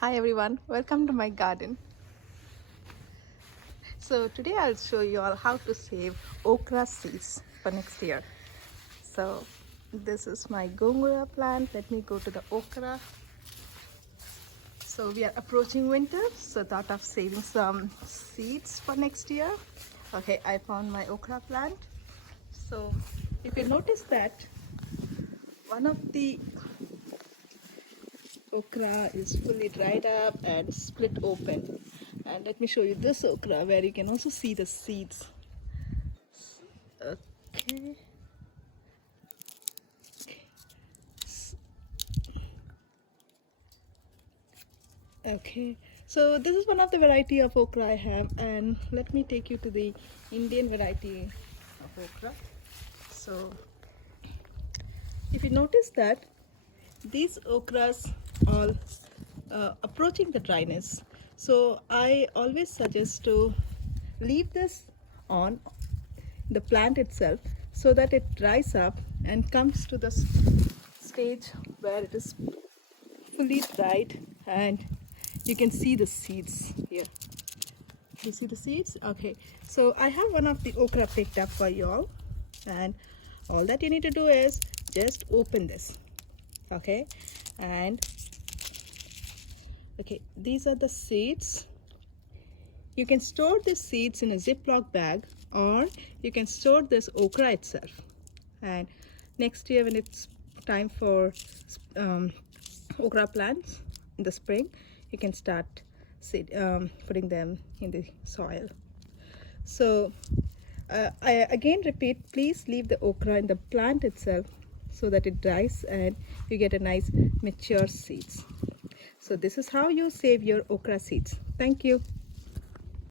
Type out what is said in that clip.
Hi everyone, welcome to my garden. So today I'll show you all how to save okra seeds for next year. So this is my gongura plant. Let me go to the okra. So we are approaching winter, so thought of saving some seeds for next year. Okay, I found my okra plant. So if you notice that one of the okra is fully dried up and split open, and let me show you this okra where you can also see the seeds. Okay. Okay, so this is one of the variety of okra I have, and let me take you to the Indian variety of okra. So if you notice that these okras all approaching the dryness, so I always suggest to leave this on the plant itself so that it dries up and comes to the stage where it is fully dried, and you can see the seeds here. You see the seeds? Okay, so I have one of the okra picked up for you all, and all that you need to do is just open this. Okay, and okay, these are the seeds. You can store these seeds in a Ziploc bag, or you can store this okra itself, and next year when it's time for okra plants in the spring, you can start putting them in the soil. So I again repeat, please leave the okra in the plant itself so that it dries and you get a nice mature seeds. So this is how you save your okra seeds. Thank you.